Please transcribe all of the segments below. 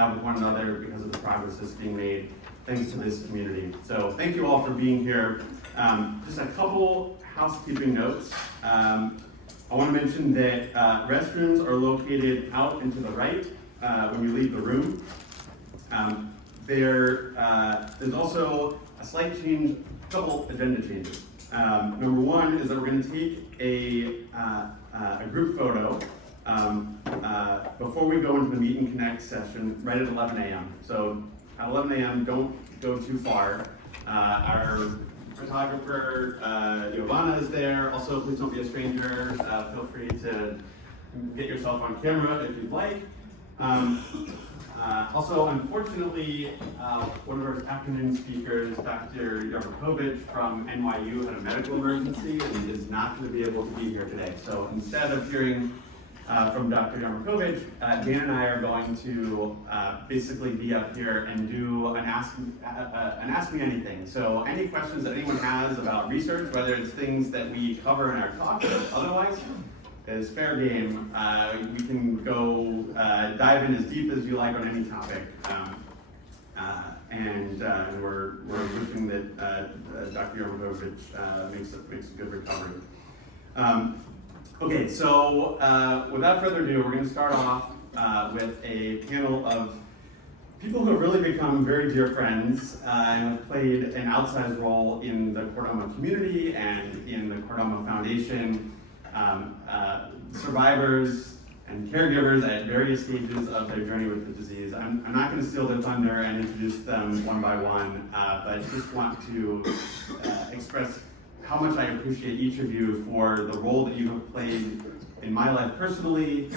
have with one another because of the progress that's being made thanks to this community. So thank you all for being here. Just a couple housekeeping notes. I want to mention that restrooms are located out and to the right when you leave the room. There's also a slight change, a couple agenda changes. Number one is that we're going to take a group photo before we go into the Meet and Connect session right at 11 a.m. So at 11 a.m., don't go too far. Our photographer, Giovanna, is there. Also, please don't be a stranger. Feel free to get yourself on camera if you'd like. Also, unfortunately, one of our afternoon speakers, Dr. Yarmakovich from NYU, had a medical emergency and is not going to be able to be here today. So instead of hearing from Dr. Yarmakovich, Dan and I are going to basically be up here and do an Ask Me Anything. So any questions that anyone has about research, whether it's things that we cover in our talk or otherwise, is fair game. We can go dive in as deep as you like on any topic. And we're wishing that Dr. Yarmakovich makes a good recovery. Okay, so without further ado, we're going to start off with a panel of people who have really become very dear friends and have played an outsized role in the Chordoma community and in the Chordoma Foundation. Survivors and caregivers at various stages of their journey with the disease. I'm not going to steal their thunder and introduce them one by one, but just want to express how much I appreciate each of you for the role that you have played in my life personally,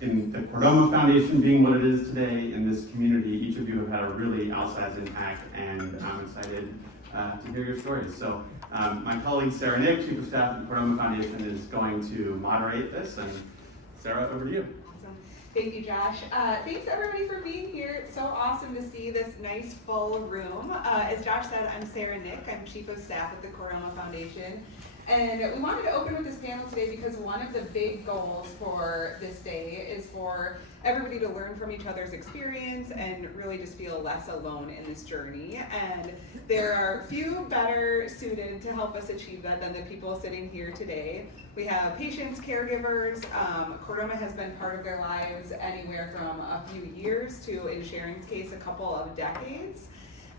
in the Chordoma Foundation being what it is today, in this community. Each of you have had a really outsized impact, and I'm excited to hear your stories. So my colleague Sara Nick, Chief of Staff at the Chordoma Foundation, is going to moderate this, and Sara, over to you. Awesome. Thank you, Josh. Thanks everybody for being here. It's so awesome to see this nice full room. As Josh said, I'm Sara Nick. I'm Chief of Staff at the Chordoma Foundation. And we wanted to open with this panel today because one of the big goals for this day is for everybody to learn from each other's experience and really just feel less alone in this journey. And there are few better suited to help us achieve that than the people sitting here today. We have patients, caregivers. Chordoma has been part of their lives anywhere from a few years to, in Sharon's case, a couple of decades.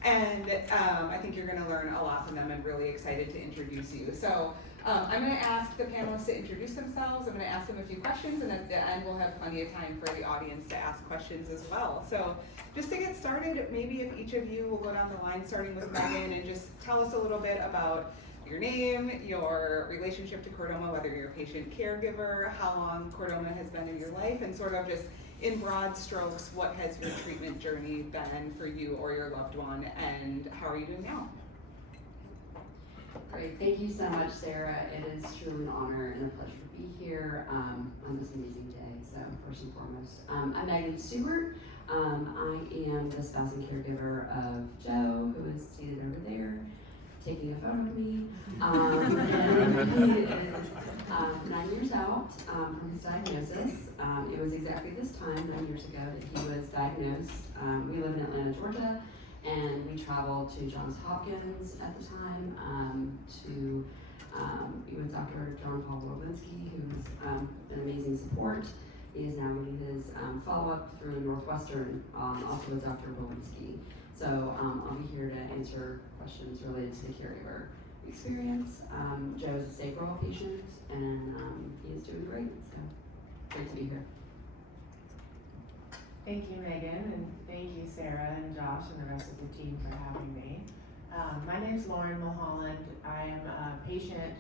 And I think you're going to learn a lot from them. I'm really excited to introduce you. So I'm going to ask the panelists to introduce themselves. I'm going to ask them a few questions, and at the end we'll have plenty of time for the audience to ask questions as well. So just to get started, maybe if each of you will go down the line, starting with Megan, and just tell us a little bit about your name, your relationship to Chordoma, whether you're a patient caregiver, how long Chordoma has been in your life, and sort of just in broad strokes, what has your treatment journey been for you or your loved one, and how are you doing now? Great, thank you so much, Sara. It is truly an honor and a pleasure to be here on this amazing day. So first and foremost, I'm Megan Stewart. I am the spouse and caregiver of Joe, who is seated over there, taking a photo of me. And he is 9 years out from his diagnosis. It was exactly this time, 9 years ago, that he was diagnosed. We live in Atlanta, Georgia, and we traveled to Johns Hopkins at the time to be with Dr. John Paul Wolinski, who's been amazing support. He is now getting his follow-up through Northwestern, also with Dr. Wolinski. So I'll be here to answer questions related to the caregiver experience. Joe is a sacral patient, and he is doing great, so great to be here. Thank you, Megan, and thank you, Sara and Josh and the rest of the team for having me. My name's Mulholland. I am a patient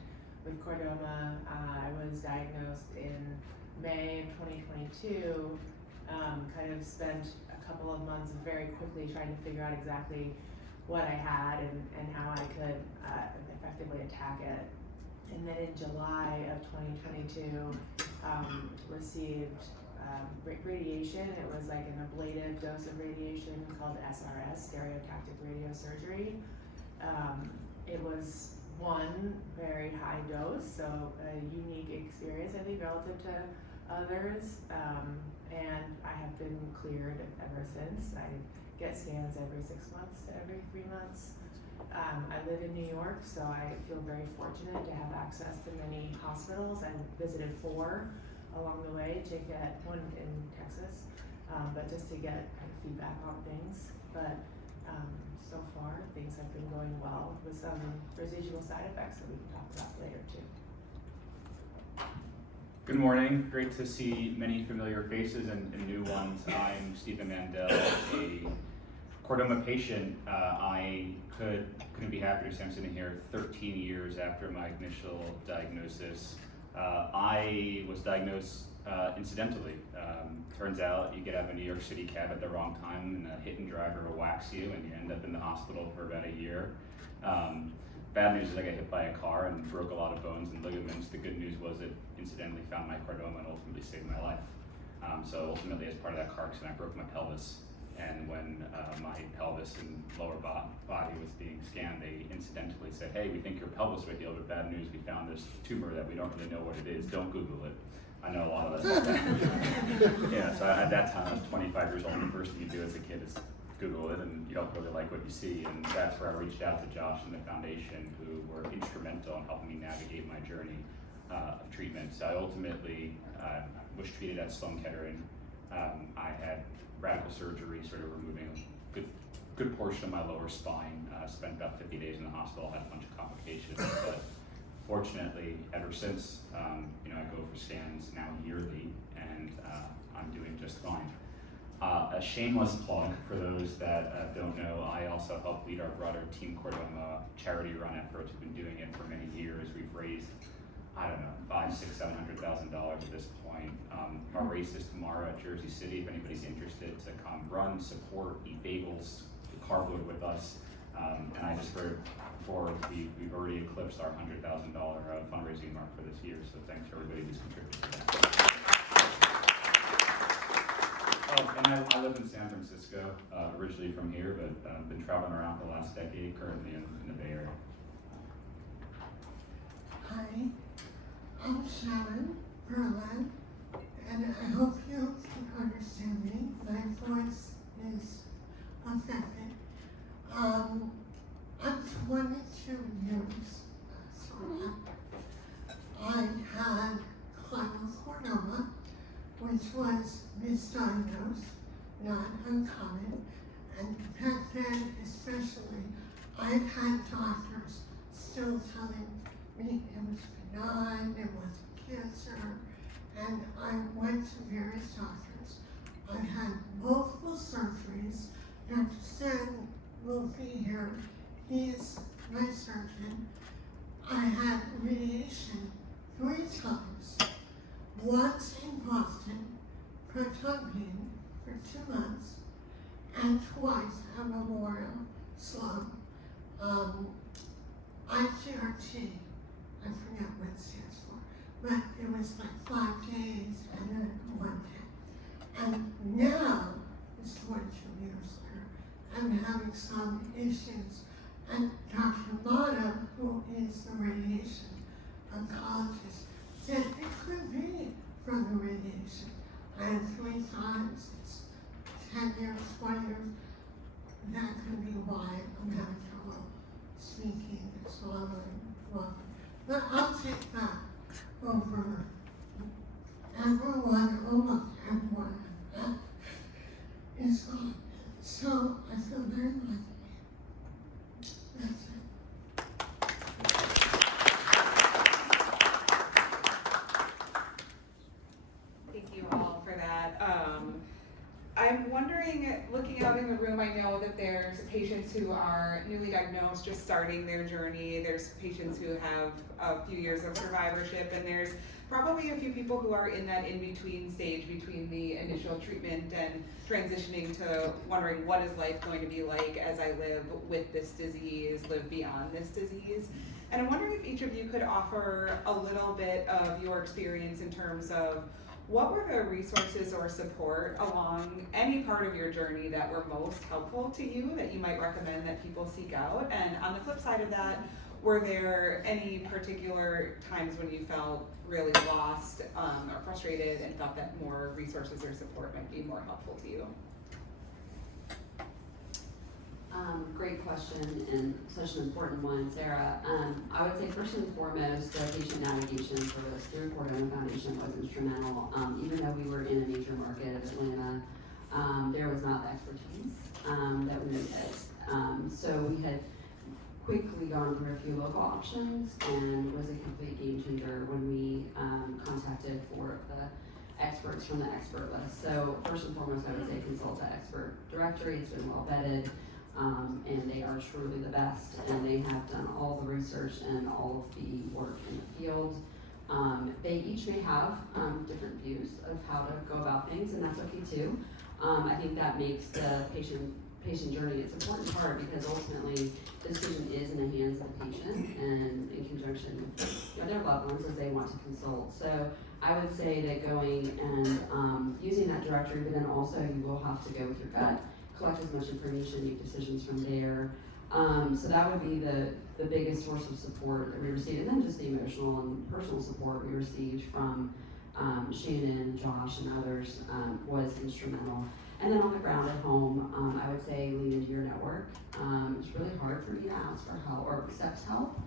with Chordoma. I was diagnosed in May of 2022. Kind of spent a couple of months very quickly trying to figure out exactly what I had and how I could effectively attack it. And then in July of 2022, received radiation. It was like an ablative dose of radiation called SRS, stereotactic radiosurgery. It was one very high dose, so a unique experience, I think, relative to others. and I have been cleared ever since. I get scans every 6 months to every 3 months. I live in New York, so I feel very fortunate to have access to many hospitals. I visited 4 along the way to get one in Texas, but just to get kind of feedback on things. But so far, things have been going well with some residual side effects that we can talk about later too. Good morning. Great to see many familiar faces and new ones. I'm Stephen Mandel, a Chordoma patient. I couldn't be happier to say I'm sitting here 13 years after my initial diagnosis. I was diagnosed incidentally. Turns out you get out of a New York City cab at the wrong time and a hit-and driver will wax you and you end up in the hospital for about a year. Bad news is I got hit by a car and broke a lot of bones and ligaments. The good news was it incidentally found my chordoma and ultimately saved my life. So ultimately, as part of that car accident, I broke my pelvis. And when my pelvis and lower body was being scanned, they incidentally said, "Hey, we think your pelvis might heal, but bad news, we found this tumor that we don't really know what it is. Don't Google it." I know a lot of us. Yeah, so at that time, I was 25 years old, and the first thing you do as a kid is Google it, and you don't really like what you see. And that's where I reached out to Josh and the foundation, who were instrumental in helping me navigate my journey of treatment. So I ultimately was treated at Sloan Kettering. I had radical surgery, sort of removing a good portion of my lower spine. Spent about 50 days in the hospital, had a bunch of complications, but fortunately, ever since, I go for scans now yearly, and I'm doing just fine. A shameless plug for those that don't know, I also help lead our broader Team Chordoma charity run efforts. We've been doing it for many years. We've raised, $500,000, $600,000, $700,000 at this point. Our race is tomorrow at Jersey City. If anybody's interested to come run, support, eat bagels, carboard with us. And I just heard before we've already eclipsed our $100,000 fundraising mark for this year. So thanks to everybody who's contributed to that. And I live in San Francisco, originally from here, but I've been traveling around for the last decade, currently in the Bay Area. Hi, I'm Sharon Berlan, and I hope you can understand me. My voice is affected. I'm 22 years sober. I had chordoma, which was misdiagnosed, not uncommon, and back then especially, I've had doctors still telling me it was benign, it wasn't cancer, and I went to various doctors. I've had multiple surgeries. Dr. Stan will be here. He's my surgeon. I had radiation 3 times. Once in Boston for tongue pain for 2 months, and twice at Memorial Sloan. IGRT, I forget what it stands for, but it was like 5 days and then 1 day. And now, it's 22 years later, I'm having some issues. And Dr. Mata, who is the radiation oncologist, said it could be from the radiation. I had 3 times, it's 10 years, 20 years. That could be why I'm having trouble speaking and swallowing. But I'll take that over everyone, almost everyone is gone. So I feel very lucky. That's it. Thank you all for that. I'm wondering, looking out in the room, I know that there's patients who are newly diagnosed, just starting their journey. There's patients who have a few years of survivorship, and there's probably a few people who are in that in-between stage between the initial treatment and transitioning to wondering what is life going to be like as I live with this disease, live beyond this disease. And I'm wondering if each of you could offer a little bit of your experience in terms of what were the resources or support along any part of your journey that were most helpful to you, that you might recommend that people seek out? And on the flip side of that, were there any particular times when you felt really lost or frustrated and felt that more resources or support might be more helpful to you? Great question and such an important one, Sarah. I would say first and foremost, the patient navigation for us through Chordoma Foundation was instrumental. Even though we were in a major market of Atlanta, there was not the expertise that we needed. So we had quickly gone through a few local options and was a complete game changer when we contacted for the experts from the expert list. So first and foremost, I would say consult the expert directory. It's been well vetted. And they are truly the best, and they have done all the research and all of the work in the field. They each may have different views of how to go about things, and that's okay too. I think that makes the patient journey its important part, because ultimately the decision is in the hands of the patient and in conjunction with their loved ones as they want to consult. So I would say that going and using that directory, but then also you will have to go with your gut, collect as much information, make decisions from there. So that would be the biggest source of support that we received. And then just the emotional and personal support we received from Shannon, Josh, and others was instrumental. And then on the ground at home, I would say lean into your network. It's really hard for me to ask for help or accept help.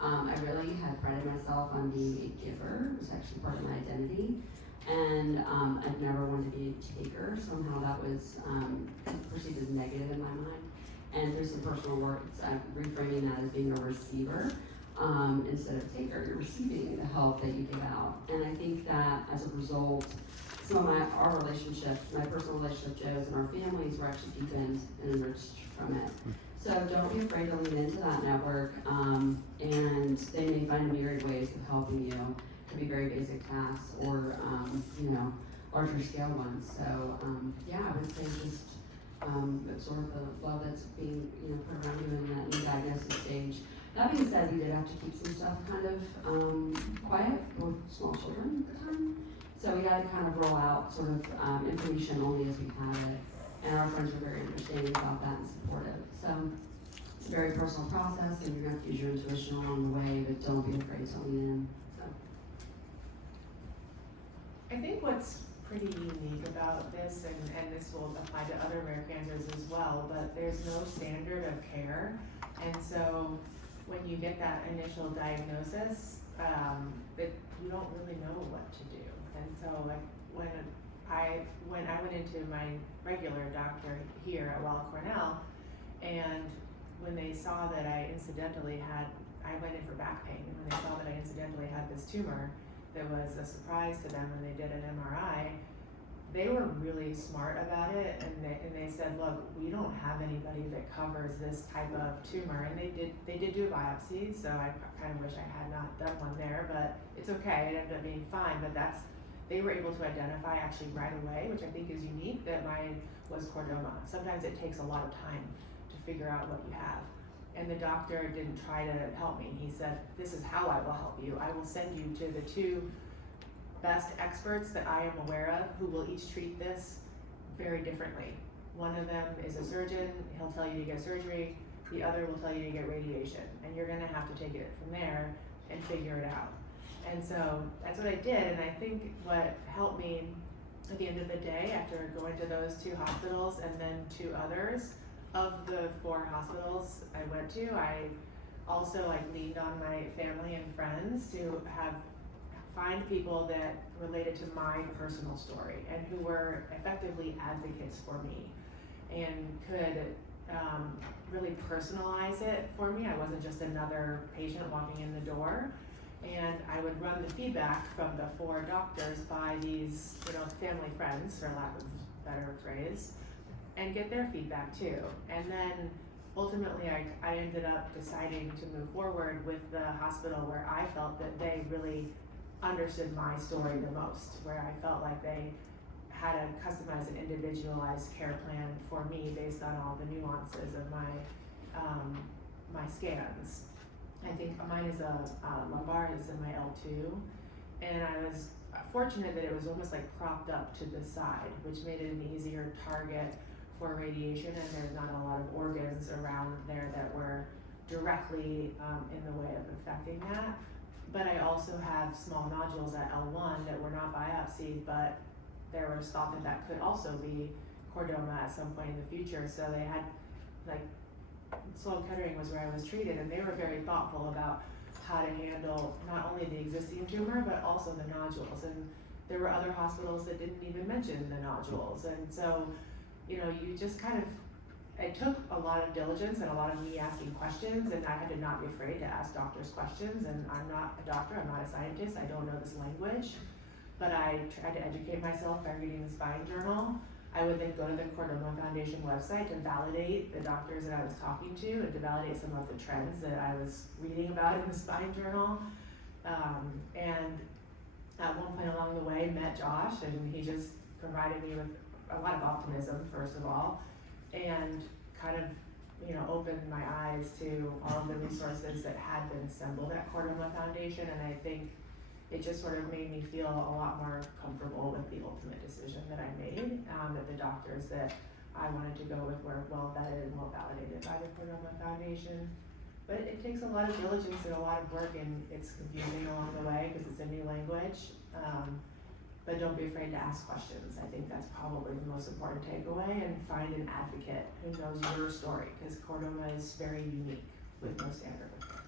I really had prided myself on being a giver. It was actually part of my identity. And I've never wanted to be a taker. Somehow that was perceived as negative in my mind. And through some personal work, I'm reframing that as being a receiver instead of taker. You're receiving the help that you give out. And I think that as a result, some of our relationships, my personal relationship, Joe's, and our families were actually deepened and enriched from it. So don't be afraid to lean into that network. And they may find myriad ways of helping you. Could be very basic tasks or, larger scale ones. So, I would say just absorb the love that's being, put around you in that new diagnosis stage. That being said, we did have to keep some stuff kind of quiet with small children at the time. So we had to kind of roll out sort of information only as we had it. And our friends were very understanding about that and supportive. So it's a very personal process, and you're going to have to use your intuition along the way, but don't be afraid to lean in. I think what's pretty unique about this, and this will apply to other rare cancers as well, but there's no standard of care. And so when you get that initial diagnosis, that you don't really know what to do. And so like when I went into my regular doctor here at Weill Cornell, and when they saw that I went in for back pain, and when they saw that I incidentally had this tumor, that was a surprise to them when they did an MRI. They were really smart about it, and they said, look, we don't have anybody that covers this type of tumor, and they did do a biopsy, so I kind of wish I had not done one there, but it's okay, it ended up being fine. But they were able to identify actually right away, which I think is unique, that mine was chordoma. Sometimes it takes a lot of time to figure out what you have. And the doctor didn't try to help me. He said, this is how I will help you. I will send you to the two best experts that I am aware of who will each treat this very differently. One of them is a surgeon. He'll tell you to get surgery. The other will tell you to get radiation. And you're gonna have to take it from there and figure it out. And so that's what I did. And I think what helped me at the end of the day, after going to those two hospitals and then two others, of the 4 hospitals I went to, I also leaned on my family and friends to find people that related to my personal story and who were effectively advocates for me and could really personalize it for me. I wasn't just another patient walking in the door. And I would run the feedback from the 4 doctors by these, family friends, for lack of a better phrase, and get their feedback too. And then ultimately I ended up deciding to move forward with the hospital where I felt that they really understood my story the most, where I felt like they had a customized and individualized care plan for me based on all the nuances of my scans. I think mine is a lumbar, is in my L2, and I was fortunate that it was almost propped up to the side, which made it an easier target for radiation, and there's not a lot of organs around there that were directly in the way of affecting that. But I also have small nodules at L1 that were not biopsied, but there was thought that that could also be chordoma at some point in the future. So they had, like, Sloan Kettering was where I was treated, and they were very thoughtful about how to handle not only the existing tumor, but also the nodules. And there were other hospitals that didn't even mention the nodules. And so, you know, you just kind of, it took a lot of diligence and a lot of me asking questions, and I had to not be afraid to ask doctors questions. And I'm not a doctor, I'm not a scientist, I don't know this language, but I tried to educate myself by reading the spine journal. I would then go to the Chordoma Foundation website to validate the doctors that I was talking to and to validate some of the trends that I was reading about in the spine journal. And at one point along the way, met Josh, and he just provided me with a lot of optimism, first of all, and kind of, you know, opened my eyes to all of the resources that had been assembled at Chordoma Foundation. And I think it just sort of made me feel a lot more comfortable with the ultimate decision that I made, that the doctors that I wanted to go with were well vetted and well validated by the Chordoma Foundation. But it takes a lot of diligence and a lot of work, and it's confusing along the way because it's a new language. But don't be afraid to ask questions. I think that's probably the most important takeaway, and find an advocate who knows your story, because chordoma is very unique with no standard of care.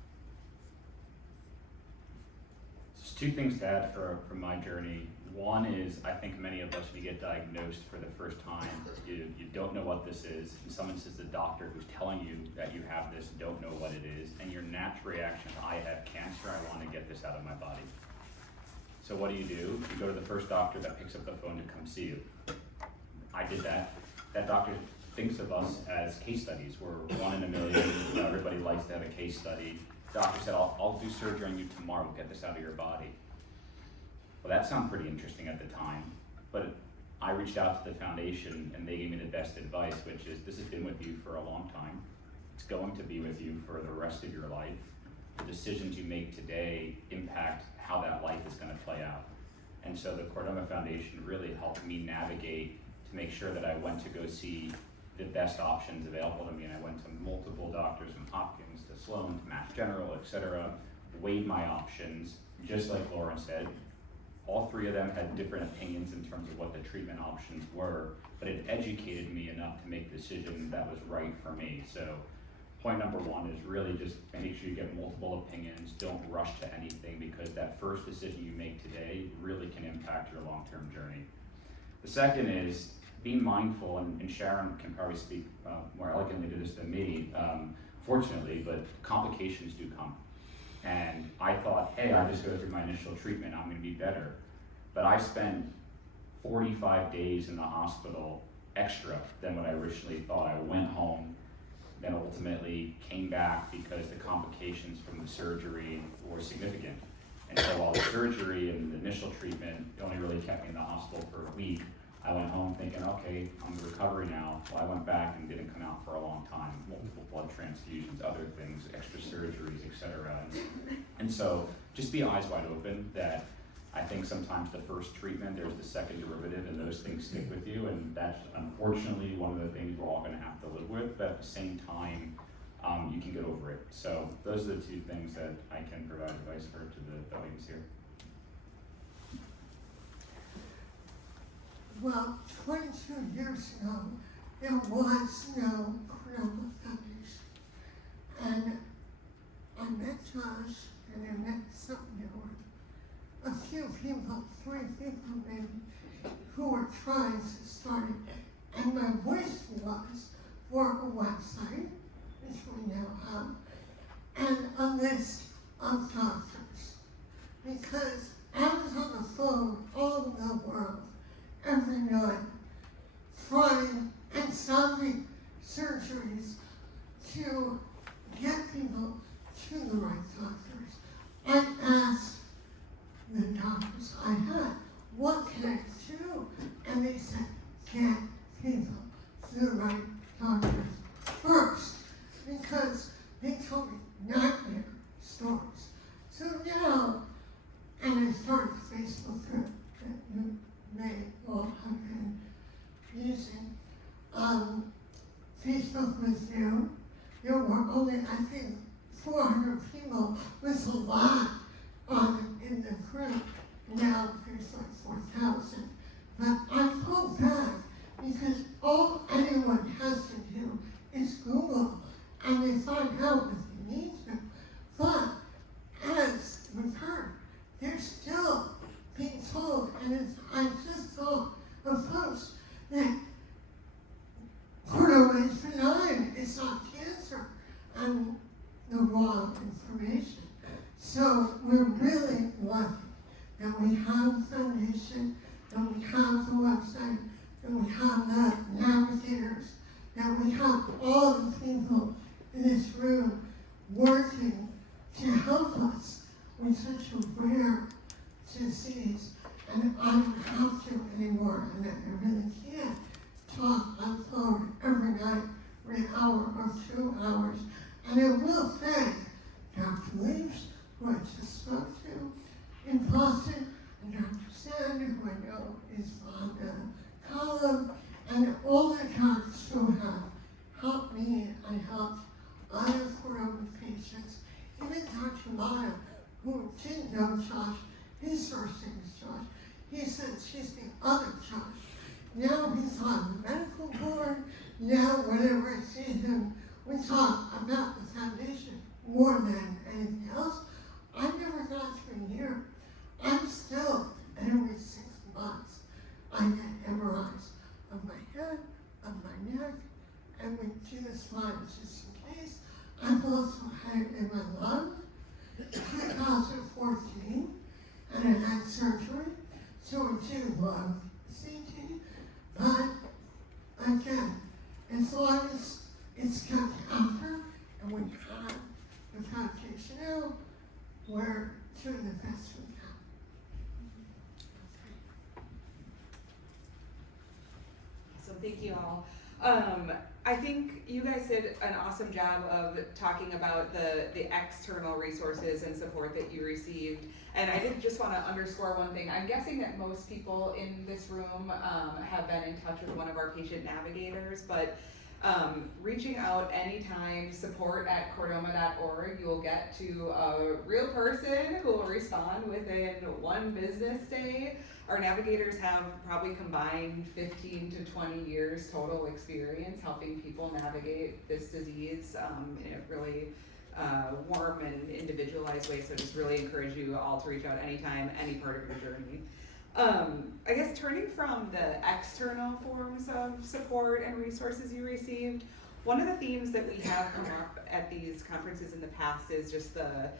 Just two things to add from my journey. One is, I think many of us, when you get diagnosed for the first time, you don't know what this is. In some instances, the doctor who's telling you that you have this don't know what it is, and your natural reaction is, I have cancer, I want to get this out of my body. So what do? You go to the first doctor that picks up the phone to come see you. I did that. That doctor thinks of us as case studies. We're 1 in a million. You know, everybody likes to have a case study. The doctor said, I'll do surgery on you tomorrow, get this out of your body. Well, that sounded pretty interesting at the time, but I reached out to the foundation and they gave me the best advice, which is, this has been with you for a long time. It's going to be with you for the rest of your life. The decisions you make today impact how that life is going to play out. And so the Chordoma Foundation really helped me navigate to make sure that I went to go see the best options available to me. And I went to multiple doctors, from Hopkins to Sloan to Mass General, etc., weighed my options, just like Lauren said. All 3 of them had different opinions in terms of what the treatment options were, but it educated me enough to make a decision that was right for me. So point number 1 is really just make sure you get multiple opinions. Don't rush to anything, because that first decision you make today really can impact your long-term journey. The second is be mindful, and Sharon can probably speak more elegantly to this than me, fortunately, but complications do come. And I thought, hey, I just go through my initial treatment, I'm gonna be better. But I spent 45 days in the hospital extra than what I originally thought. I went home, then ultimately came back because the complications from the surgery were significant. And so while the surgery and the initial treatment only really kept me in the hospital for a week, I went home thinking, okay, I'm in recovery now. Well, I went back and didn't come out for a long time. Multiple blood transfusions, other things, extra surgeries, etc. And so just be eyes wide open that I think sometimes the first treatment, there's the second derivative, and those things stick with you. And that's unfortunately one of the things we're all going to have to live with. But at the same time, you can get over it. So those are the 2 things that I can provide advice for to the audience here. Well, 22 years ago, there was no Chordoma Foundation. And I met Josh, and I met some, there were a few people, 3 people maybe, who were trying to start it. And my wish was for a website, which we now have, and a list of doctors. Because I was on the phone all over the world every night, trying and stopping surgeries to get people to the right doctors. I asked the doctors I had, what can I do? And they said, get people to the right doctors first, because they told me nightmare stories. So now, and I started the Facebook group that you may all have been using. Facebook was new. There were only, I think, 400 people was a lot in the group. Now there's like 4,000. But I pulled back because all anyone has to do is Google and they find out what they need to. But as we've heard, they're still being told, and I just saw a post that Chordoma is benign, it's not cancer, and the wrong information. So we're really lucky that we have the foundation, that we have the website, that we have the navigators, that we have all the people in this room working to help us with such a rare disease. And I don't have to anymore, and I really can't talk on phone every night for an hour or 2 hours. And I will thank Dr. Leaves, who I just spoke to in Boston, and Dr. Sand, who I know is on the column, and all the doctors who have helped me and helped other Chordoma patients. Even Dr. Mata, who didn't know Josh, his first name is Josh. He said she's the other Josh. Now he's on the medical board. Now whenever I see him, we talk about the foundation more than anything else. I've never gone through a year. I'm still, every 6 months, I get MRIs of my head, of my neck, and we do the spine just in case. I've also had it in my lung, 2014, and I had surgery, so I do love CT, but again, as long as it's kept after, and we have the foundation now, we're doing the best we can. So thank you all. I think you guys did an awesome job of talking about the external resources and support that you received. And I did just want to underscore one thing. I'm guessing that most people in this room have been in touch with one of our patient navigators, but reaching out anytime, support@chordoma.org, you will get to a real person who will respond within 1 business day. Our navigators have probably combined 15 to 20 years total experience helping people navigate this disease in a really warm and individualized way. So just really encourage you all to reach out anytime, any part of your journey. I guess turning from the external forms of support and resources you received, one of the themes that we have come up at these conferences in the past is just the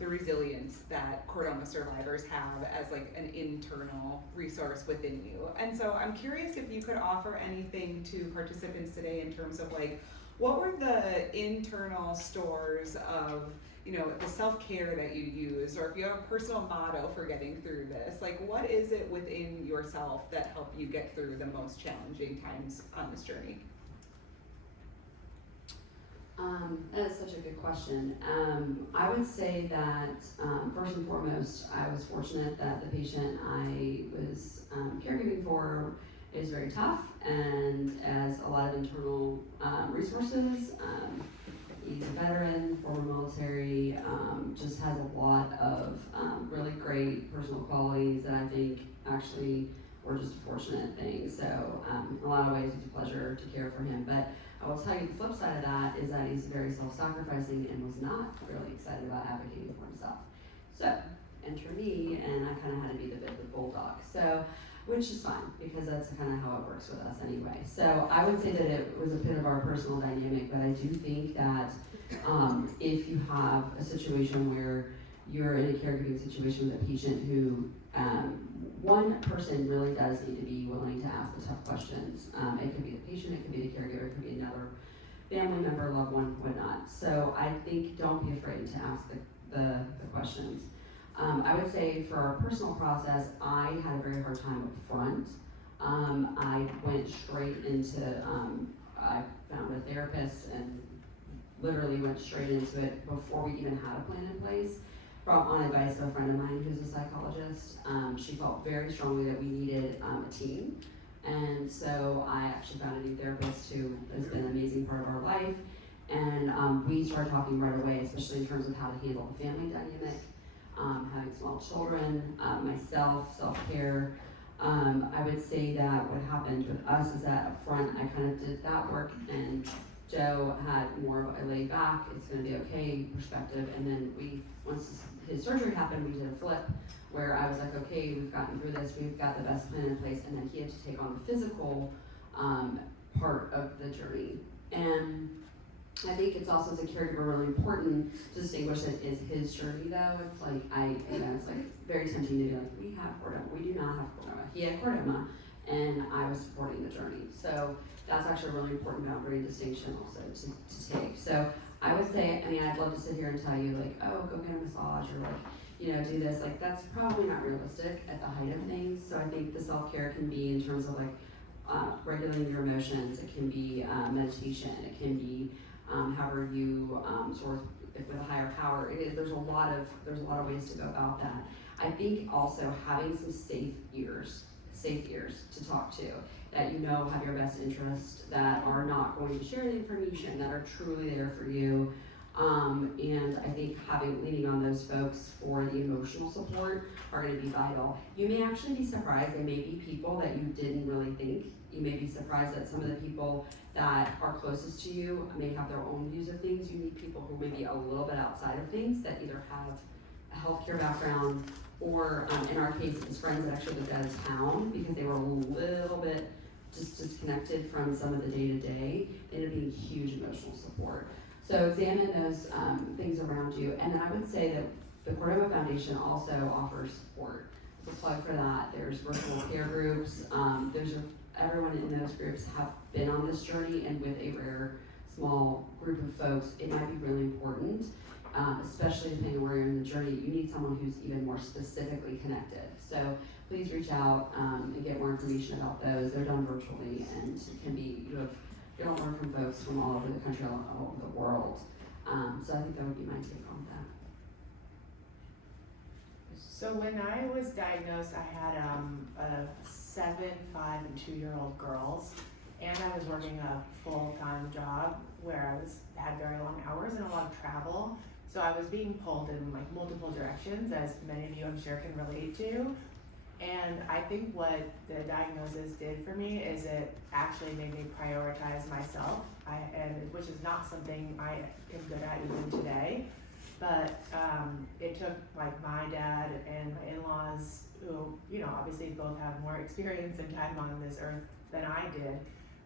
resilience that Chordoma survivors have as like an internal resource within you. And so I'm curious if you could offer anything to participants today in terms of like, what were the internal stores of, you know, the self-care that you use, or if you have a personal motto for getting through this, like what is it within yourself that helped you get through the most challenging times on this journey? That is such a good question. I would say that first and foremost, I was fortunate that the patient I was caregiving for is very tough and has a lot of internal resources. He's a veteran, former military, just has a lot of really great personal qualities that I think actually were just a fortunate thing. So in a lot of ways it's a pleasure to care for him. But I will tell you the flip side of that is that he's very self-sacrificing and was not really excited about advocating for himself. So enter me, and I kind of had to be the bit of the bulldog. So, which is fine because that's kind of how it works with us anyway. So I would say that it was a bit of our personal dynamic, but I do think that if you have a situation where you're in a caregiving situation with a patient who one person really does need to be willing to ask the tough questions. It could be the patient, it could be the caregiver, it could be another family member, loved one, whatnot. So I think don't be afraid to ask the questions. I would say for our personal process, I had a very hard time up front. I went straight into, I found a therapist and literally went straight into it before we even had a plan in place. On advice of a friend of mine who's a psychologist. She felt very strongly that we needed a team. And so I actually found a new therapist who has been an amazing part of our life. And we started talking right away, especially in terms of how to handle the family dynamic, having small children, myself, self-care. I would say that what happened with us is that up front, I kind of did that work, and Joe had more of a laid back, it's gonna be okay perspective. And then once his surgery happened, we did a flip where I was like, okay, we've gotten through this, we've got the best plan in place. And then he had to take on the physical part of the journey. And I think it's also, as a caregiver, really important to distinguish that it's his journey though. It's like, it's like very tempting to be like, we have chordoma, we do not have chordoma. He had chordoma, and I was supporting the journey. So that's actually a really important boundary and distinction also to take. So I would say, I'd love to sit here and tell you like, oh, go get a massage, or like, do this. Like, that's probably not realistic at the height of things. So I think the self-care can be in terms of like regulating your emotions. It can be meditation. It can be however you sort of with a higher power. There's a lot of ways to go about that. I think also having some safe ears to talk to, that have your best interest, that are not going to share the information, that are truly there for you. And I think leaning on those folks for the emotional support are going to be vital. You may actually be surprised. There may be people that you didn't really think. You may be surprised that some of the people that are closest to you may have their own views of things. You need people who may be a little bit outside of things, that either have a healthcare background, or in our case, it was friends that actually lived out of town because they were a little bit just disconnected from some of the day-to-day. They ended up being huge emotional support. So examine those things around you. And then I would say that the Chordoma Foundation also offers support. So plug for that. There's virtual care groups. Everyone in those groups have been on this journey, and with a rare small group of folks, it might be really important, especially depending on where you're in the journey. You need someone who's even more specifically connected. So please reach out and get more information about those. They're done virtually, and it can be, you don't learn from folks from all over the country, all over the world. So I think that would be my take on that. So when I was diagnosed, I had a 7, 5, and 2-year-old girls, and I was working a full-time job where I had very long hours and a lot of travel. So I was being pulled in like multiple directions, as many of you I'm sure can relate to. And I think what the diagnosis did for me is it actually made me prioritize myself, which is not something I am good at even today. But it took like my dad and my in-laws, who obviously both have more experience and time on this earth than I did,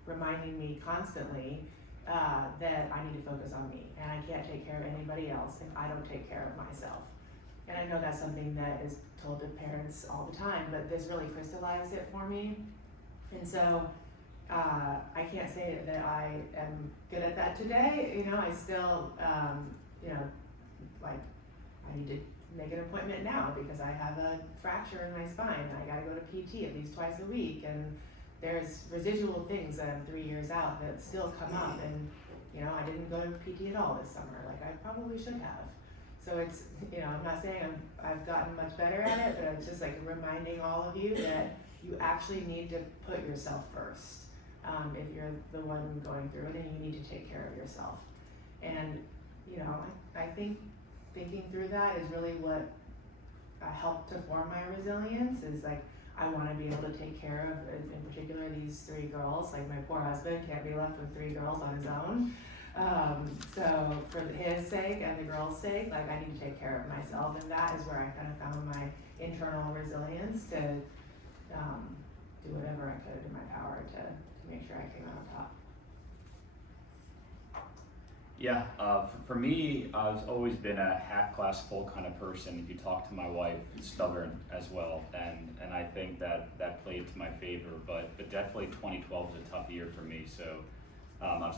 reminding me constantly that I need to focus on me, and I can't take care of anybody else if I don't take care of myself. And I know that's something that is told to parents all the time, but this really crystallized it for me. And so I can't say that I am good at that today. I still, like, I need to make an appointment now because I have a fracture in my spine. I gotta go to PT at least twice a week, and there's residual things that I'm 3 years out that still come up, and I didn't go to PT at all this summer, like I probably should have. So it's, I'm not saying I've gotten much better at it, but it's just like reminding all of you that you actually need to put yourself first. If you're the one going through it, and you need to take care of yourself. And I think thinking through that is really what helped to form my resilience. Is like, I want to be able to take care of, in particular, these 3 girls. Like, my poor husband can't be left with 3 girls on his own. So for his sake and the girls' sake, like, I need to take care of myself, and that is where I kind of found my internal resilience to do whatever I could in my power to make sure I came out on top. Yeah, for me, I've always been a half-class full kind of person. If you talk to my wife, stubborn as well, and I think that played to my favor. But definitely 2012 was a tough year for me. So I was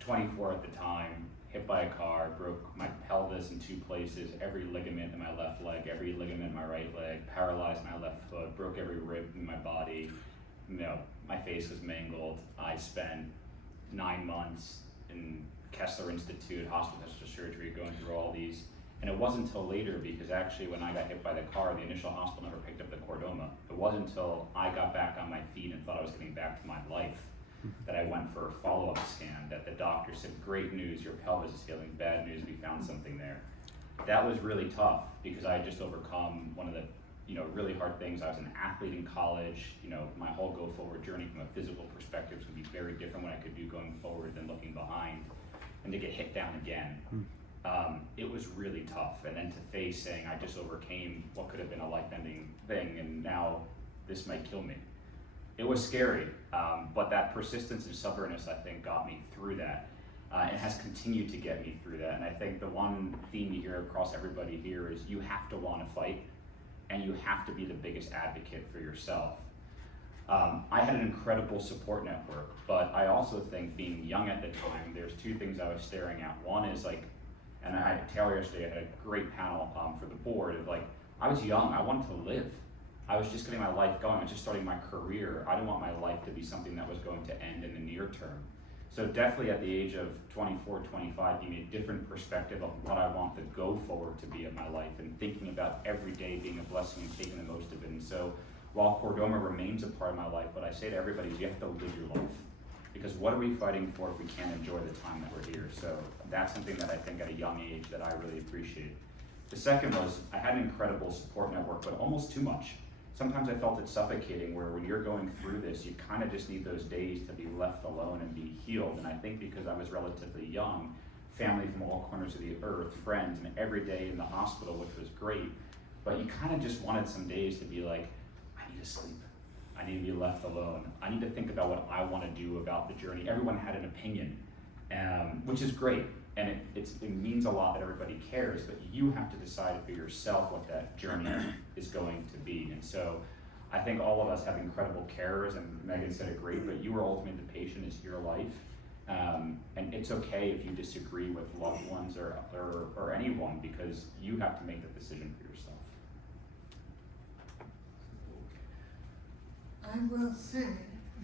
24 at the time, hit by a car, broke my pelvis in 2 places, every ligament in my left leg, every ligament in my right leg, paralyzed my left foot, broke every rib in my body. My face was mangled. I spent 9 months in Kessler Institute, hospital surgery, going through all these. And it wasn't until later, because actually when I got hit by the car, the initial hospital never picked up the chordoma. It wasn't until I got back on my feet and thought I was getting back to my life that I went for a follow-up scan, that the doctor doctor said, great news, your pelvis is healing, bad news, we found something there. That was really tough because I had just overcome one of the really hard things. I was an athlete in college. My whole go forward journey from a physical perspective is going to be very different what I could do going forward than looking behind. And to get hit down again, it was really tough. And then to face saying I just overcame what could have been a life-ending thing, and now this might kill me. It was scary, but that persistence and stubbornness, I think, got me through that. And has continued to get me through that. And I think the one theme you hear across everybody here is you have to want to fight, and you have to be the biggest advocate for yourself. I had an incredible support network, but I also think being young at the time, there's two things I was staring at. One is and I had Taylor yesterday, I had a great panel for the board of I was young, I wanted to live. I was just getting my life going, I was just starting my career. I didn't want my life to be something that was going to end in the near term. So definitely at the age of 24, 25, gave me a different perspective of what I want the go forward to be in my life, and thinking about every day being a blessing and taking the most of it. And so while Chordoma remains a part of my life, what I say to everybody is you have to live your life. Because what are we fighting for if we can't enjoy the time that we're here? So that's something that I think at a young age that I really appreciated. The second was I had an incredible support network, but almost too much. Sometimes I felt it suffocating, where when you're going through this, you kind of just need those days to be left alone and be healed. And I think because I was relatively young, family from all corners of the earth, friends, and every day in the hospital, which was great, but you kind of just wanted some days to be like, I need to sleep. I need to be left alone. I need to think about what I want to do about the journey. Everyone had an opinion, which is great. And it means a lot that everybody cares, but you have to decide for yourself what that journey is going to be. And so I think all of us have incredible carers, and Megan said it great, but you are ultimately the patient, it's your life. And it's okay if you disagree with loved ones or anyone, because you have to make the decision for yourself. I will say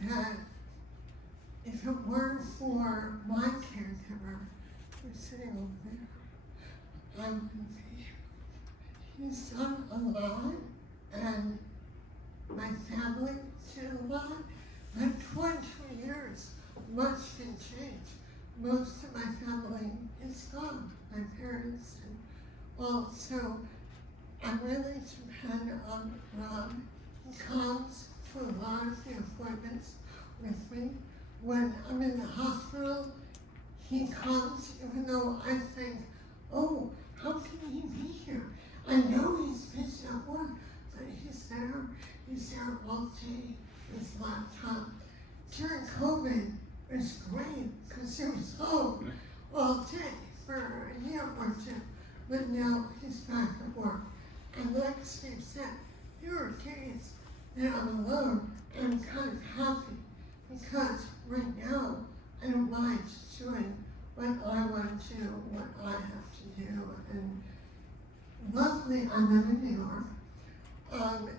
that if it weren't for my caregiver, who's sitting over there, I wouldn't be here. He's done a lot, and my family did a lot. In 22 years, much can change. Most of my family is gone, my parents and all. So I really depend on Rob. He comes to a lot of the appointments with me. When I'm in the hospital, he comes, even though I think, oh, how can he be here? I know he's busy at work, but he's there. He's there all day, his laptop. During COVID, it was great because he was home all day for a year or two. But now he's back at work. And like Steve said, there are days that I'm alone and I'm kind of happy because right now I don't mind doing what I want to do, what I have to do. And luckily I live in New York.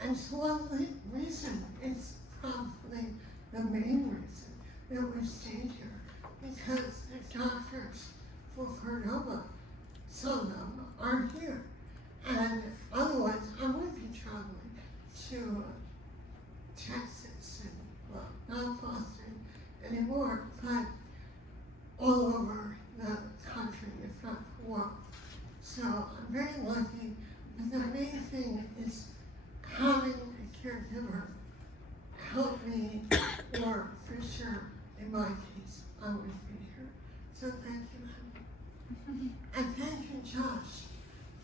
And so one reason, it's probably the main reason that we stayed here, because the doctors for Chordoma, some of them are here. And otherwise I would be traveling to Texas and, well, not Boston anymore, but all over the country, if not the world. So I'm very lucky, but the main thing is having a caregiver help me, or for sure, in my case, I would be here. So thank you, Abby. And thank you, Josh,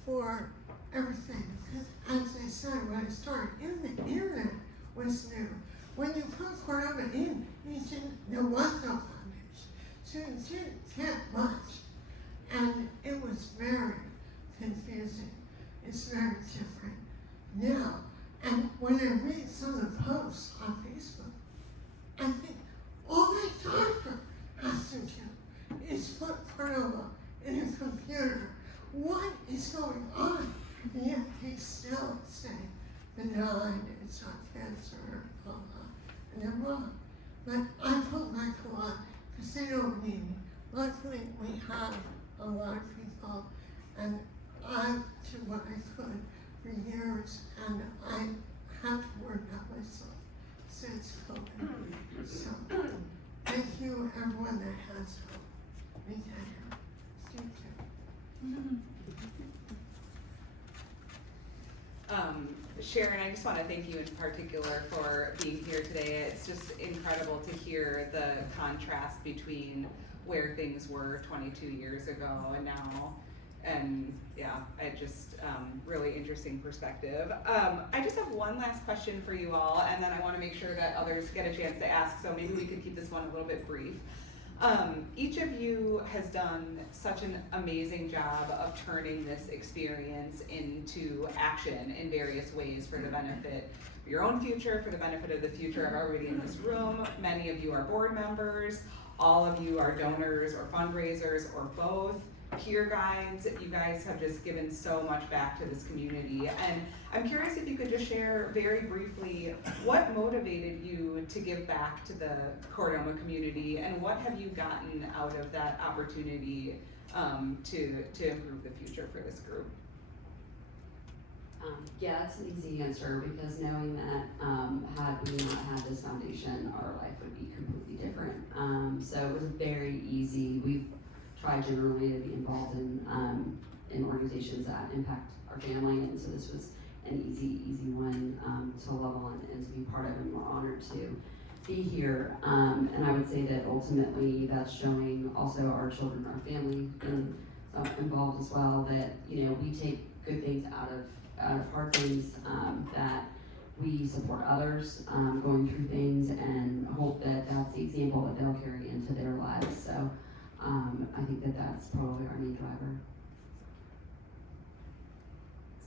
for everything. Because as I said when I started, even the internet was new. When you put Chordoma in, you didn't, there was no foundation. So you didn't get much. And it was very confusing. It's very different now. And when I read some of the posts on Facebook, I think all that doctor has to do is put Chordoma in a computer. What is going on? And yet they still say benign, it's not cancer, blah, blah, and they're wrong. But I put my on because they don't need me. Luckily, we have a lot of people, and I did what I could for years, and I had to work out myself since COVID. So, thank you everyone that has helped. me tell you, thank you. Sharon, I just want to thank you in particular for being here today. It's just incredible to hear the contrast between where things were 22 years ago and now. And yeah, I just, really interesting perspective. I just have one last question for you all, and then I want to make sure that others get a chance to ask, so maybe we could keep this one a little bit brief. Each of you has done such an amazing job of turning this experience into action in various ways for the benefit of your own future, for the benefit of the future of everybody in this room. Many of you are board members, all of you are donors or fundraisers or both, peer guides. You guys have just given so much back to this community. And I'm curious if you could just share very briefly what motivated you to give back to the Chordoma community, and what have you gotten out of that opportunity to improve the future for this group? Yeah, that's an easy answer, because knowing that had we not had this foundation, our life would be completely different. So it was very easy. We've tried generally to be involved in organizations that impact our family, and so this was an easy one to love on and to be part of, and we're honored to be here. And I would say that ultimately that's showing also our children, our family, and involved as well, that we take good things out of hard things, that we support others going through things, and hope that that's the example that they'll carry into their lives. So I think that that's probably our main driver.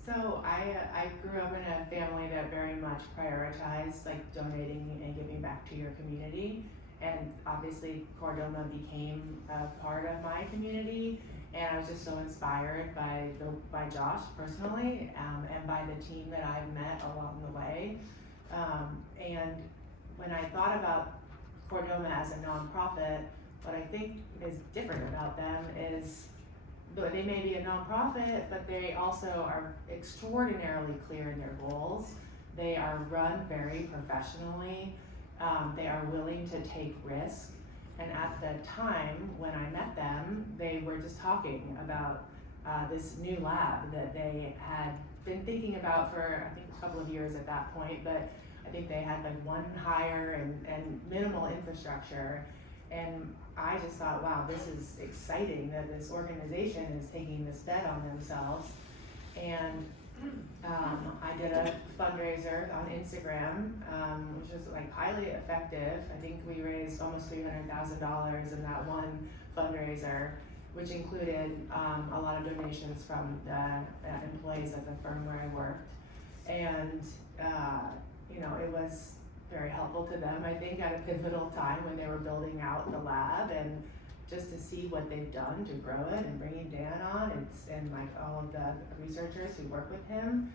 So I grew up in a family that very much prioritized like donating and giving back to your community, and obviously Chordoma became a part of my community, and I was just so inspired by Josh personally, and by the team that I've met along the way. And when I thought about Chordoma as a nonprofit, what I think is different about them is they may be a nonprofit, but they also are extraordinarily clear in their goals. They are run very professionally. They are willing to take risk. And at the time when I met them, they were just talking about this new lab that they had been thinking about for, I think, a couple of years at that point, but I think they had like one hire and minimal infrastructure. And I just thought, wow, this is exciting that this organization is taking this bet on themselves. And I did a fundraiser on Instagram, which was like highly effective. I think we raised almost $300,000 in that one fundraiser, which included a lot of donations from the employees at the firm where I worked. And it was very helpful to them, I think, at a pivotal time when they were building out the lab, and just to see what they've done to grow it, and bringing Dan on, and like all of the researchers who work with him,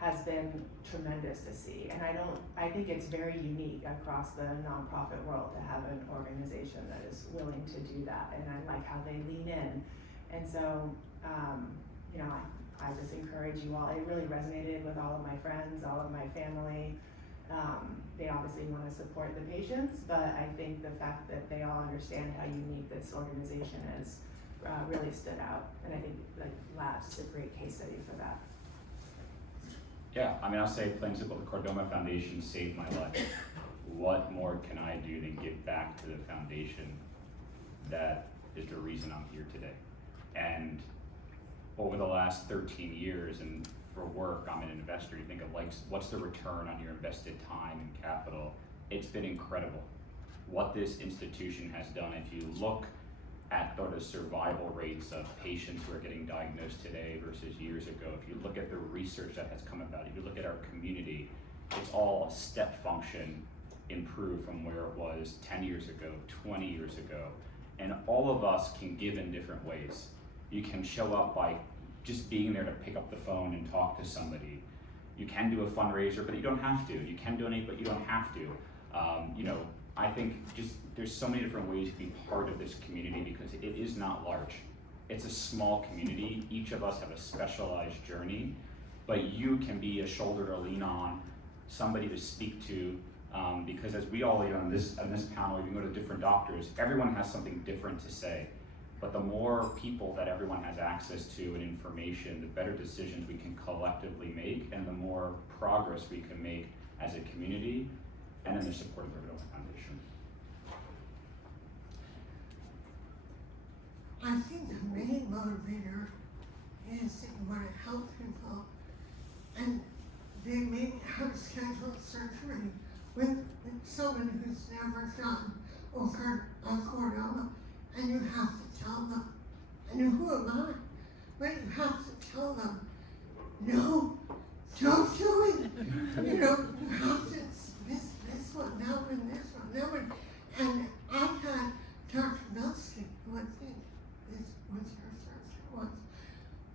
has been tremendous to see. And I think it's very unique across the nonprofit world to have an organization that is willing to do that, and I like how they lean in. And so, I just encourage you all. It really resonated with all of my friends, all of my family. They obviously want to support the patients, but I think the fact that they all understand how unique this organization is really stood out. And I think like Labs is a great case study for that. Yeah, I mean, I'll say plain and simple, the Chordoma Foundation saved my life. What more can I do than give back to the foundation? That is the reason I'm here today. And over the last 13 years, and for work, I'm an investor. You think of like, what's the return on your invested time and capital? It's been incredible. What this institution has done, if you look at sort of survival rates of patients who are getting diagnosed today versus years ago, if you look at the research that has come about, if you look at our community, it's all a step function improved from where it was 10 years ago, 20 years ago. And all of us can give in different ways. You can show up by just being there to pick up the phone and talk to somebody. You can do a fundraiser, but you don't have to. You can donate, but you don't have to. I think just there's so many different ways to be part of this community, because it is not large. It's a small community. Each of us have a specialized journey, but you can be a shoulder to lean on, somebody to speak to, because as we all, on this panel, you can go to different doctors, everyone has something different to say. But the more people that everyone has access to and information, the better decisions we can collectively make, and the more progress we can make as a community and in the support of the Chordoma Foundation. I think the main motivator is that you want to help people, and they may have scheduled surgery with someone who's never done a Chordoma, and you have to tell them, and who am I? But you have to tell them, no, don't do it. You have to, this one, that one, this one, that one. And I had Dr. Milstein, who I think was your surgeon once,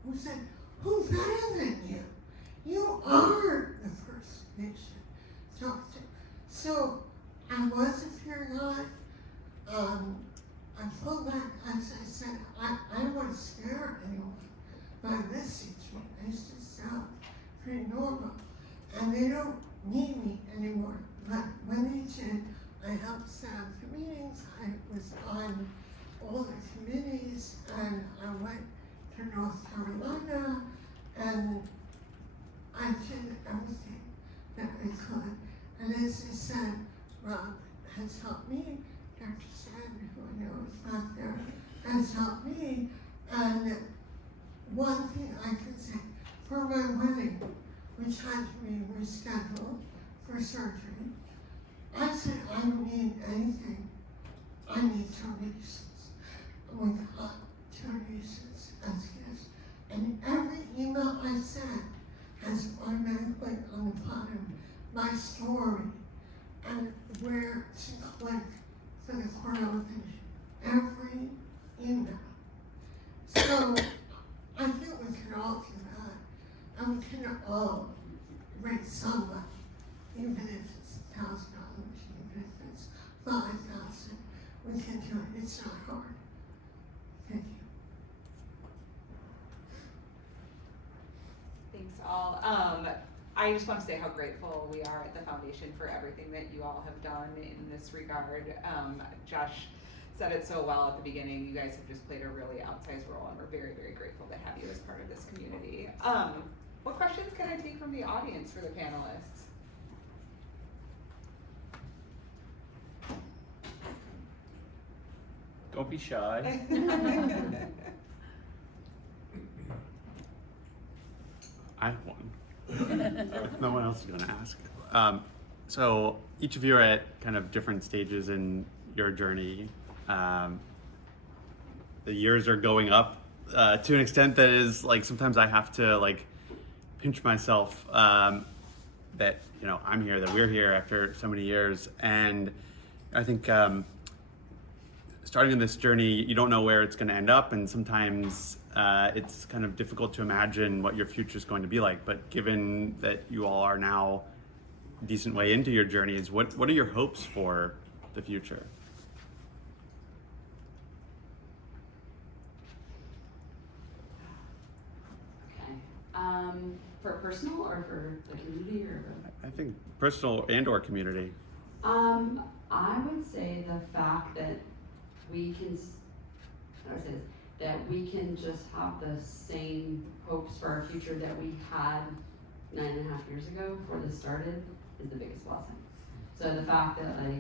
who said, who's better than you? You are the first patient doctor. So I wasn't fear not. I pulled back, as I said, I don't want to scare anyone by this situation. It's just pretty normal. And they don't need me anymore. But when they did, I helped set up the meetings. I was on all the committees, and I went to North Carolina, and I did everything that I could. And as I said, Rob has helped me. Dr. Sanders, who I know is not there, has helped me. And one thing I can say, for my wedding, which had to be rescheduled for surgery, I said, I don't need anything. I need donations. We got donations as gifts. And every email I sent has automatically on the bottom my story and where to click for the Chordoma Foundation. Every email. So I think we can all do that. And we can all raise some money, even if it's $1,000, even if it's $5,000. We can do it. It's not hard. Thank you. Thanks all. I just want to say how grateful we are at the foundation for everything that you all have done in this regard. Josh said it so well at the beginning. You guys have just played a really outsized role, and we're very, very grateful to have you as part of this community. What questions can I take from the audience for the panelists? Don't be shy. I have one. No one else is going to ask. So each of you are at kind of different stages in your journey. The years are going up to an extent that is like sometimes I have to like pinch myself that I'm here, that we're here after so many years, and I think starting on this journey, you don't know where it's going to end up, and sometimes it's kind of difficult to imagine what your future is going to be like. But given that you all are now a decent way into your journeys, what are your hopes for the future? Okay. For personal or for the community or? I think personal and/or community. I would say the fact that we can, that we can just have the same hopes for our future that we had 9.5 years ago before this started is the biggest blessing. So the fact that our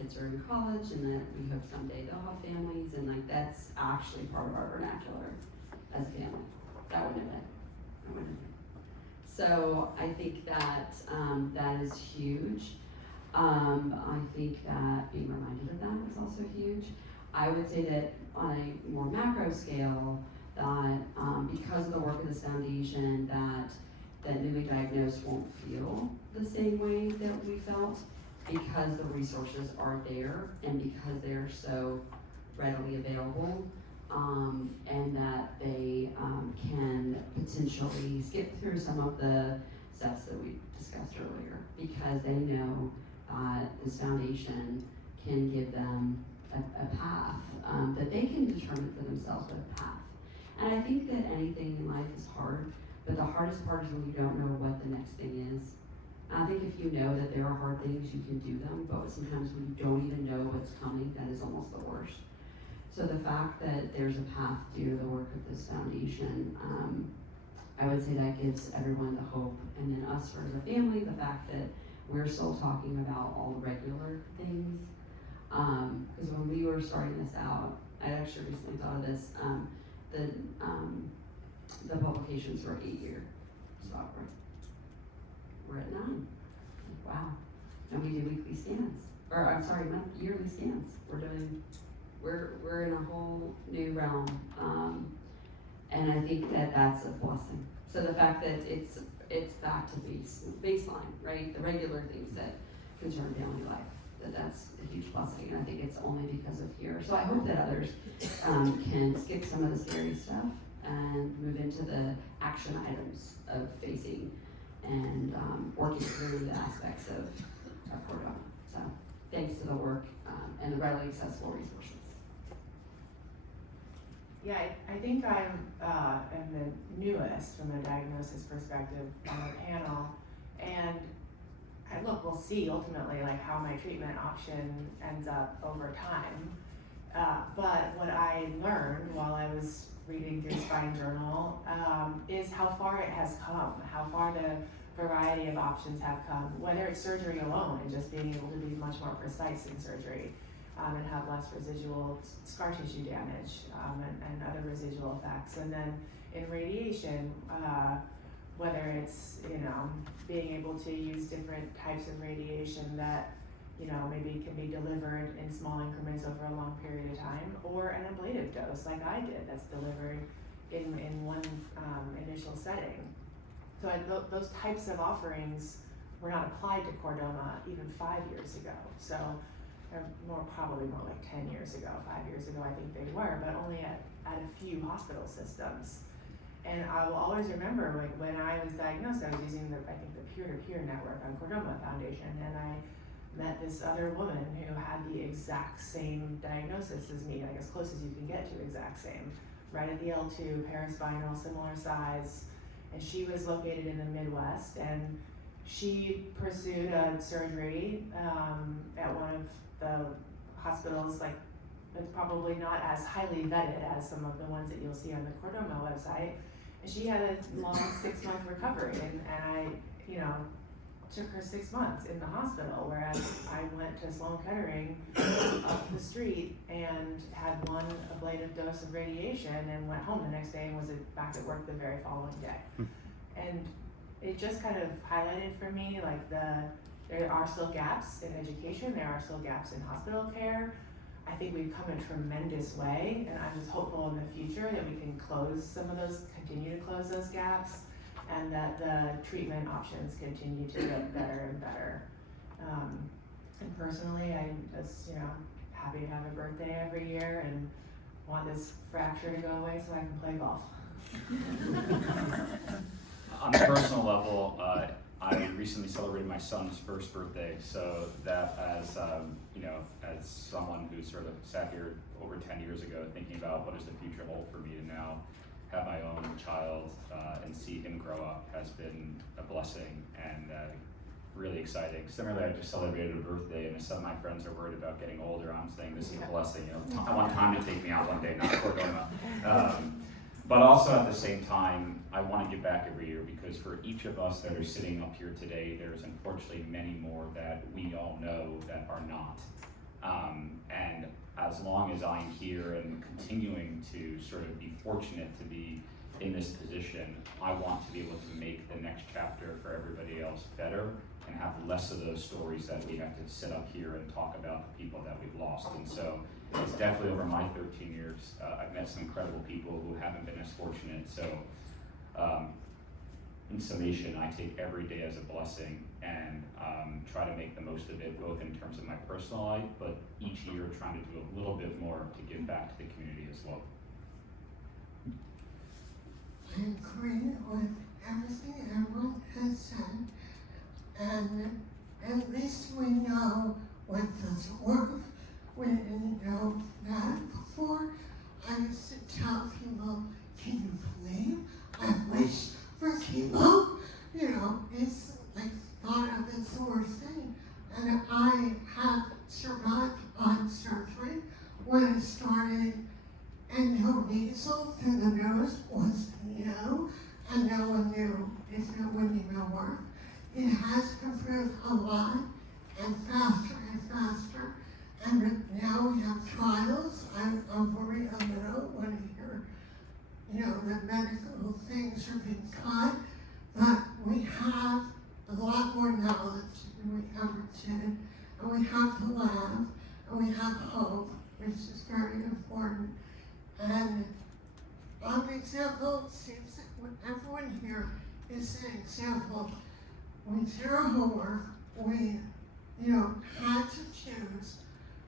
kids are in college and that we hope someday they'll have families, and that's actually part of our vernacular as a family. That wouldn't have been. So I think that that is huge. I think that being reminded of that is also huge. I would say that on a more macro scale, that because of the work of this foundation, that newly diagnosed won't feel the same way that we felt, because the resources are there and because they are so readily available, and that they can potentially skip through some of the steps that we discussed earlier, because they know that this foundation can give them a path that they can determine for themselves, but a path. And I think that anything in life is hard, but the hardest part is when you don't know what the next thing is. And I think if you know that there are hard things, you can do them, but sometimes when you don't even know what's coming, that is almost the worst. So the fact that there's a path through the work of this foundation, I would say that gives everyone the hope, and then us as a family, the fact that we're still talking about all the regular things. Because when we were starting this out, I actually recently thought of this, the publications were 8-year. So we're at 9. Wow. And we do weekly scans, or I'm sorry, yearly scans. We're in a whole new realm, and I think that that's a blessing. So the fact that it's back to baseline, right? The regular things that concern daily life, that's a huge blessing, and I think it's only because of here. So I hope that others can skip some of the scary stuff and move into the action items of facing and working through the aspects of Chordoma. So thanks to the work and the readily accessible resources. Yeah, I think I'm the newest from a diagnosis perspective on the panel, and we'll see ultimately like how my treatment option ends up over time. But what I learned while I was reading through Spine Journal is how far it has come, how far the variety of options have come, whether it's surgery alone and just being able to be much more precise in surgery. And have less residual scar tissue damage and other residual effects. And then in radiation, whether it's being able to use different types of radiation that maybe can be delivered in small increments over a long period of time, or an ablative dose like I did that's delivered in one initial setting. So those types of offerings were not applied to Chordoma even 5 years ago. So probably more like 10 years ago, 5 years ago I think they were, but only at a few hospital systems. And I will always remember like when I was diagnosed, I was using the peer-to-peer network on Chordoma Foundation, and I met this other woman who had the exact same diagnosis as me, like as close as you can get to exact same, right at the L2, paraspinal, similar size, and she was located in the Midwest, and she pursued a surgery at one of the hospitals, like it's probably not as highly vetted as some of the ones that you'll see on the Chordoma website. And she had a long 6-month recovery, and I, took her 6 months in the hospital, whereas I went to Sloan Kettering up the street and had one ablative dose of radiation and went home the next day and was back at work the very following day. And it just kind of highlighted for me like there are still gaps in education, there are still gaps in hospital care. I think we've come a tremendous way, and I'm just hopeful in the future that we can continue to close those gaps, and that the treatment options continue to get better and better. And personally, I'm just, happy to have a birthday every year and want this fracture to go away so I can play golf. On a personal level, I recently celebrated my son's first birthday, so that as as someone who sort of sat here over 10 years ago thinking about what does the future hold for me to now have my own child and see him grow up has been a blessing and really exciting. Similarly, I just celebrated a birthday, and some of my friends are worried about getting older. I'm saying this is a blessing. I want time to take me out one day, not Chordoma. But also at the same time, I want to give back every year, because for each of us that are sitting up here today, there's unfortunately many more that we all know that are not. And as long as I'm here and continuing to sort of be fortunate to be in this position, I want to be able to make the next chapter for everybody else better and have less of those stories that we have to sit up here and talk about the people that we've lost. And so it's definitely over my 13 years, I've met some incredible people who haven't been as fortunate. So in summation, I take every day as a blessing and try to make the most of it, both in terms of my personal life, but each year trying to do a little bit more to give back to the community as well. I agree with everything everyone has said, and at least we know what doesn't work. We didn't know that before. I used to tell people, can you believe I wish for chemo? It's like thought of as the worst thing. And I have survived on surgery when it started nasal through the nose was new, and no one knew if it would even work. It has improved a lot, and faster and faster. And now we have trials. I'm worried a little when I hear, that medical things are being cut, but we have a lot more knowledge than we ever did, and we have the lab, and we have hope, which is very important. And an example seems that everyone here is an example. We did our homework, we, had to choose,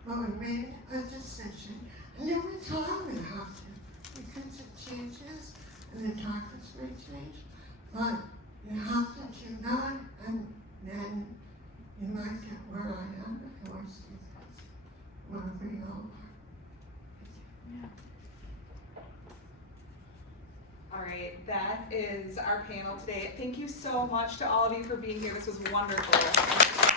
but we made a decision, and every time we have to, because it changes, and the doctors may change, but you have to do that, and then you might get where I am, and where Steve is, where we all are. All right, that is our panel today. Thank you so much to all of you for being here. This was wonderful.